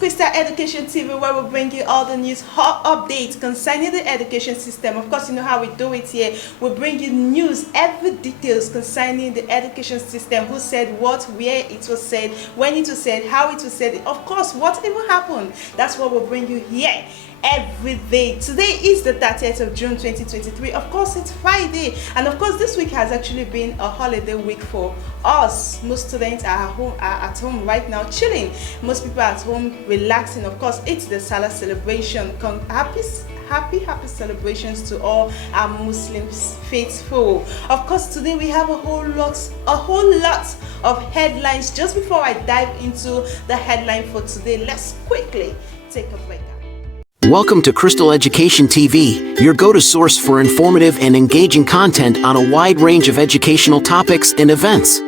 Crystal Education TV, where we bring you all the news, hot updates concerning the education system. Of course, you know how we do it here. We bring you news, every details concerning the education system. Who said what, where it was said, when it was said, how it was said. Of course, what even happened. That's what we'll bring you here every day. Today is the 30th of June 2023. Of course, it's Friday, and of course this week has actually been a holiday week for us. Most students are at home right now chilling. Most people are at home relaxing. Of course, it's the Salah celebration. Happy celebrations to all our Muslim faithful. Of course, today we have a whole lot of headlines. Just before I dive into the headline for today, let's quickly take a break. Welcome to Crystal Education TV, your go-to source for informative and engaging content on a wide range of educational topics and events.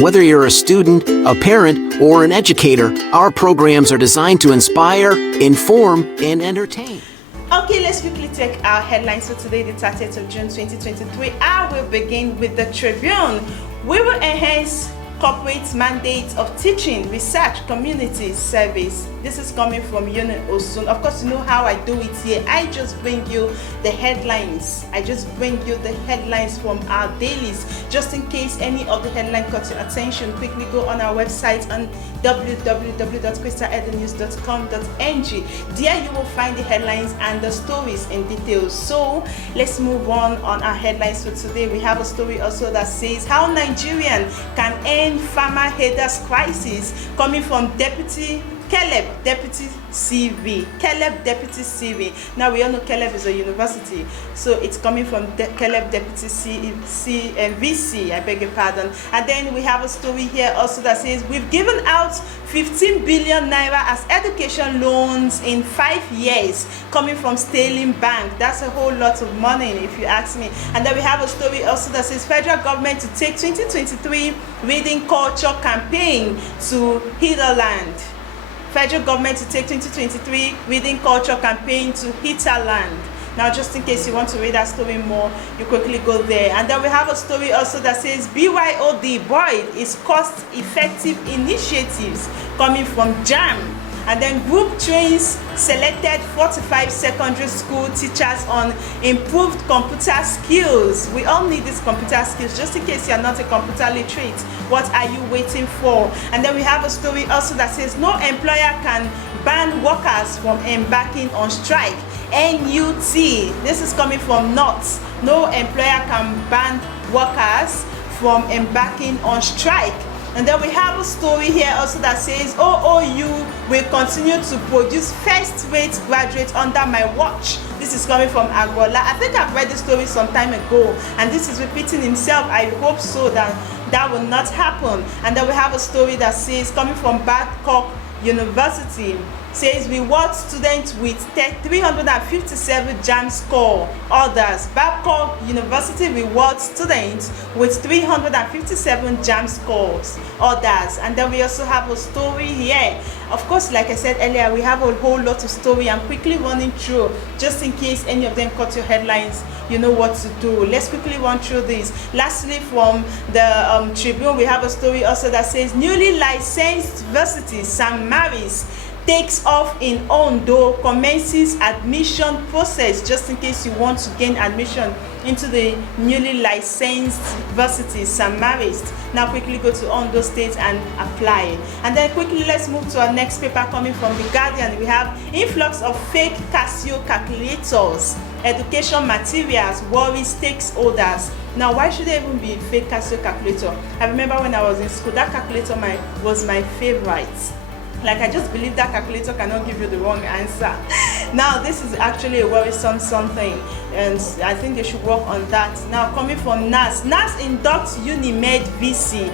Whether you're a student, a parent, or an educator, our programs are designed to inspire, inform, and entertain. Okay, let's quickly take our headlines for today, the 30th of June 2023. I will begin with the Tribune. We will enhance corporate mandate of teaching, research, community service. This is coming from Union Osun. Of course, you know how I do it here. I just bring you the headlines. From our dailies. Just in case any of the headline caught your attention, quickly go on our website on www.crystaledunews.com.ng. There you will find the headlines and the stories in details. So let's move on our headlines for today. We have a story also that says how Nigerian can end farmer headers crisis, coming from Caleb Deputy CV. Now we all know Caleb is a university, so it's coming from Caleb Deputy VC. I beg your pardon. And then we have a story here also that says we've given out 15 billion naira as education loans in 5 years, coming from Sterling Bank. That's a whole lot of money, if you ask me. And then we have a story also that says federal government to take 2023 reading culture campaign to Hitherland. Federal government to take 2023 reading culture campaign to Hitherland. Now, just in case you want to read that story more, you quickly go there. And then we have a story also that says BYOD Boyd is cost-effective initiatives, coming from JAM. And then group trains selected 45 secondary school teachers on improved computer skills. We all need these computer skills. Just in case you're not a computer literate, what are you waiting for? And then we have a story also that says no employer can ban workers from embarking on strike. NUT. This is coming from NOT. No employer can ban workers from embarking on strike. And then we have a story here also that says OOU will continue to produce first-rate graduates under my watch. This is coming from Agbola. I think I've read this story some time ago, and this is repeating himself. I hope so that will not happen. And then we have a story that says coming from Babcock University, says reward students with 357 JAM score. Others, Babcock University rewards students with 357 JAM scores. Others. And then we also have a story here. Of course, like I said earlier, we have a whole lot of story. I'm quickly running through, just in case any of them caught your headlines, you know what to do. Let's quickly run through this. Lastly, from the Tribune, we have a story also that says newly licensed varsity St. Mary's takes off in Ondo, commences admission process. Just in case you want to gain admission into the newly licensed varsity St. Mary's. Now quickly go to Ondo State and apply. And then quickly let's move to our next paper coming from The Guardian. We have influx of fake Casio calculators. Education materials worries stakeholders. Now, why should there even be fake Casio calculator? I remember when I was in school, that calculator was my favorite. Like, I just believe that calculator cannot give you the wrong answer. Now, this is actually a worrisome something, and I think they should work on that. Now, coming from NAS inducts Unimed VC,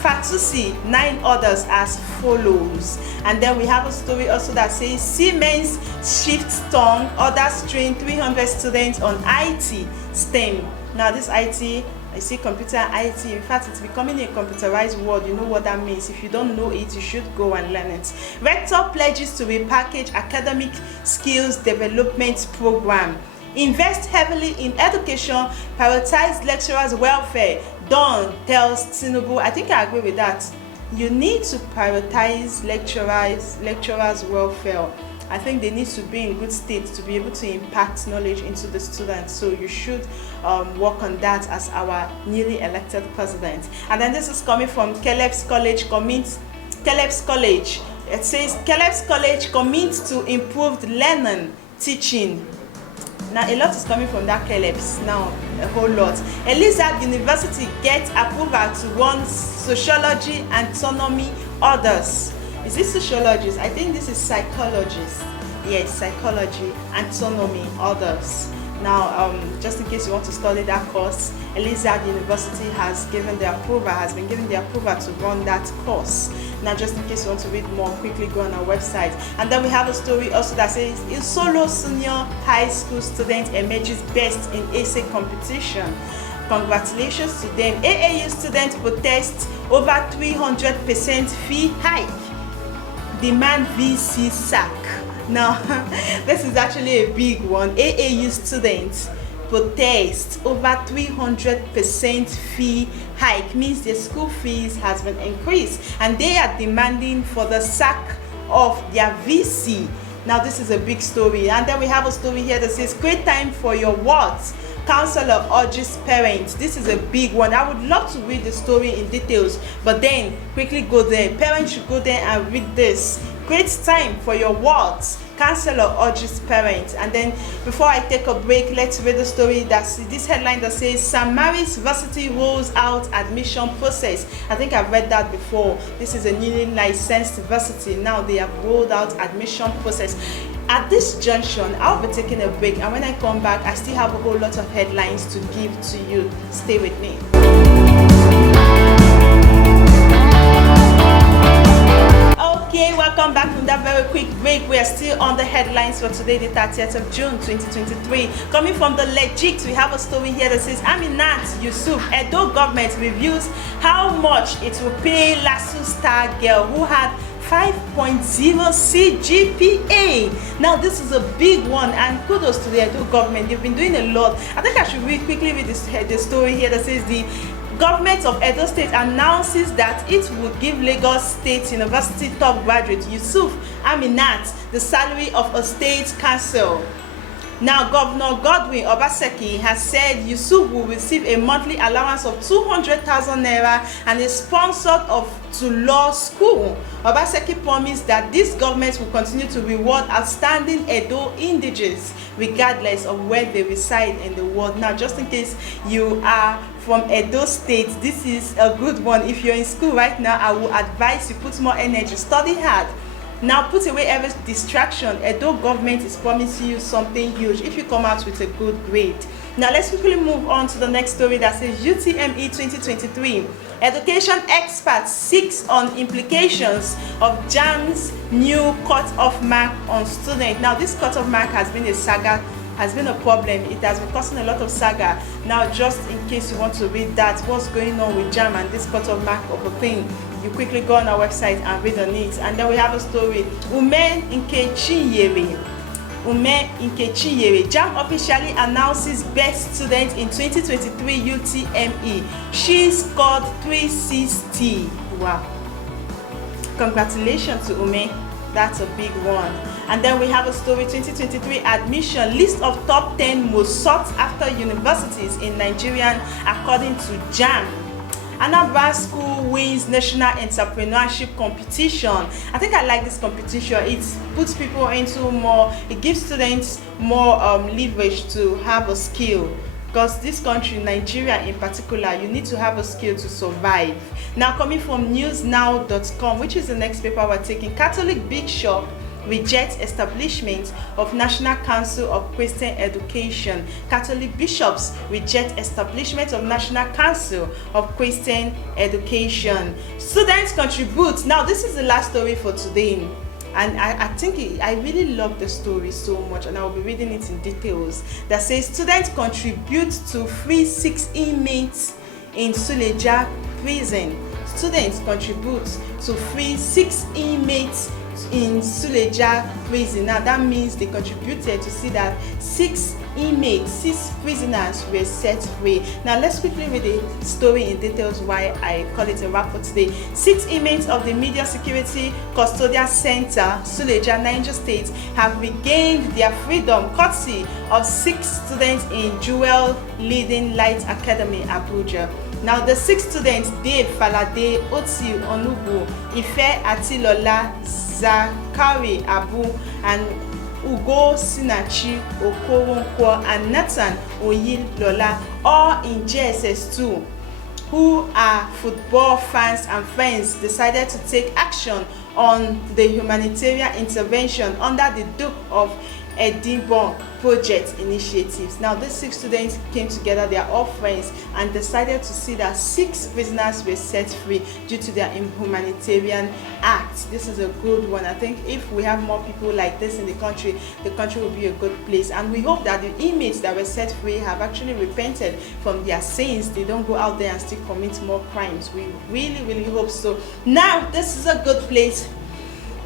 Fatusi, 9 others as follows. And then we have a story also that says Siemens shifts tongue, others train 300 students on IT STEM. Now, this IT, I see computer IT. In fact, it's becoming a computerized world. You know what that means. If you don't know it, you should go and learn it. Rector pledges to repackage academic skills development program. Invest heavily in education, prioritize lecturers' welfare. Don tells Tinubu. I think I agree with that. you need to prioritize lecturers' welfare. I think they need to be in good state to be able to impact knowledge into the students. So you should work on that as our newly elected president. And then this is coming from Caleb's College. Caleb's College. It says Caleb's College commits to improved learning, teaching. Now a lot is coming from that Caleb's. Now a whole lot. Elizabeth University gets approval to run sociology autonomy orders. Is this sociologist? I think this is psychologist. Yes, psychology, autonomy, others. Now, just in case you want to study that course, Elizabeth University has been given the approval to run that course. Now, just in case you want to read more, quickly go on our website. And then we have a story also that says, Isolo Senior High School student emerges best in essay competition. Congratulations to them. AAU students protest over 300% fee hike. Demand VC sack. Now, this is actually a big one. AAU students protest over 300% fee hike. Means their school fees has been increased and they are demanding for the sack of their VC. Now, this is a big story. And then we have a story here that says, create time for your what? Counselor urges parents. This is a big one. I would love to read the story in details, but then quickly go there. Parents should go there and read this. Create time for your what? Counselor urges parents. And then before I take a break, let's read the story. That's this headline that says St. Mary's Varsity rolls out admission process. I think I've read that before. This is a newly licensed varsity. Now they have rolled out admission process. At this junction, I'll be taking a break, and when I come back, I still have a whole lot of headlines to give to you. Stay with me. Okay, welcome back from that very quick break. We are still on the headlines for today, the 30th of June 2023. Coming from the Legit, we have a story here that says Aminat Yusuf, Edo government reviews how much it will pay Lasso star girl who had 5.0 CGPA. Now this is a big one, and kudos to the Edo government. They've been doing a lot. I think I should quickly read the story here that says the government of Edo State announces that it would give Lagos State University top graduate Yusuf Aminat the salary of a state council. Now, Governor Godwin Obaseki has said Yusuf will receive a monthly allowance of 200,000 naira and is sponsored to law school. Obaseki promised that this government will continue to reward outstanding Edo indigenes regardless of where they reside in the world. Now, just in case you are from Edo State, this is a good one. If you're in school right now, I will advise you put more energy, study hard. Now put away every distraction. Edo government is promising you something huge if you come out with a good grade. Now let's quickly move on to the next story that says UTME 2023. Education experts seeks on implications of JAMB's new cut-off mark on students. Now this cut-off mark has been a saga, has been a problem. It has been causing a lot of saga. Now just in case you want to read that, what's going on with JAMB and this cut-off mark of a thing, you quickly go on our website and read on it. And then we have a story. Ume Nkechinyere. JAMB officially announces best student in 2023 UTME. She scored 360. Wow. Congratulations to Ume. That's a big one. And then we have a story, 2023 admission list of top 10 most sought after universities in Nigeria according to JAMB. Anambra School wins national entrepreneurship competition. I think I like this competition. It puts people into more, it gives students more leverage to have a skill. Because this country, Nigeria in particular, you need to have a skill to survive. Now coming from newsnow.com, which is the next paper we're taking, Catholic Bishop rejects establishment of National Council of Christian Education. Catholic bishops reject establishment of National Council of Christian Education. Students contribute. Now this is the last story for today. And I really love the story so much, and I will be reading it in details. That says students contribute to free 6 inmates in Suleja prison. Students contribute to free 6 inmates in Suleja prison. Now that means they contributed to see that 6 inmates, 6 prisoners were set free. Now let's quickly read the story in details why I call it a wrap for today. 6 inmates of the Media Security Custodial Center, Suleja, Niger State, have regained their freedom courtesy of 6 students in Jewel Leading Light Academy, Abuja. Now the 6 students, Dave Falade, Oti Onubu, Ife Atilola, Zakari Abu, and Ugo Sinachi Okoronkwo, and Nathan Oyilola, all in JSS2, who are football fans and friends, decided to take action on the humanitarian intervention under the Duke of Edinburgh project initiatives. Now these 6 students came together, they are all friends, and decided to see that 6 prisoners were set free due to their humanitarian act. This is a good one. I think if we have more people like this in the country will be a good place, and we hope that the inmates that were set free have actually repented from their sins. They don't go out there and still commit more crimes. We really hope so. Now this is a good place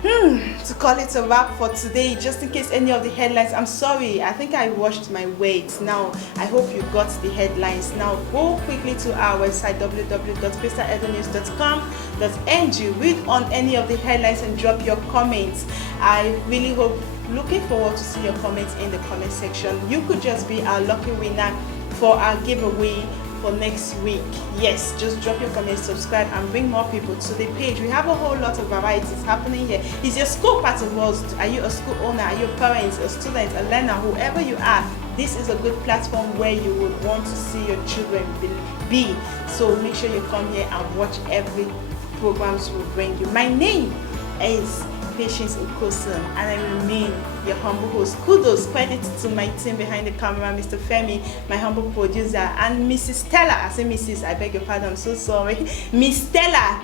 to call it a wrap for today. Just in case any of the headlines, I'm sorry, I think I washed my weight. Now I hope you got the headlines. Now go quickly to our website www.crystaledonews.com.ng, read on any of the headlines and drop your comments. I really hope, looking forward to see your comments in the comment section. You could just be our lucky winner for our giveaway for next week. Yes, just drop your comments, subscribe, and bring more people to the page. We have a whole lot of varieties happening here. Is your school part of us? Are you a school owner? Are you a parent, a student, a learner? Whoever you are, this is a good platform where you would want to see your children be. So make sure you come here and watch every programs will bring you. My name is Patience Okosun, and I remain your humble host. Kudos, credit to my team behind the camera, Mr. Femi, my humble producer, and Mrs. Stella. I say Mrs., I beg your pardon, I'm so sorry. Miss Stella,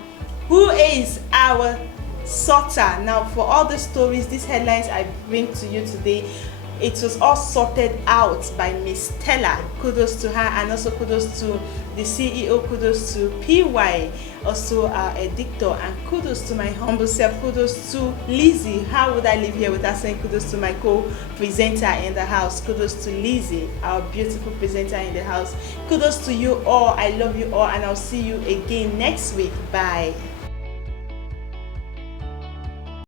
who is our sorter. Now, for all the stories, these headlines I bring to you today, it was all sorted out by Miss Stella. Kudos to her, and also kudos to the CEO, kudos to PY, also our editor, and kudos to my humble self, kudos to Lizzie. How would I live here without saying kudos to my co-presenter in the house? Kudos to Lizzie, our beautiful presenter in the house. Kudos to you all. I love you all, and I'll see you again next week. Bye.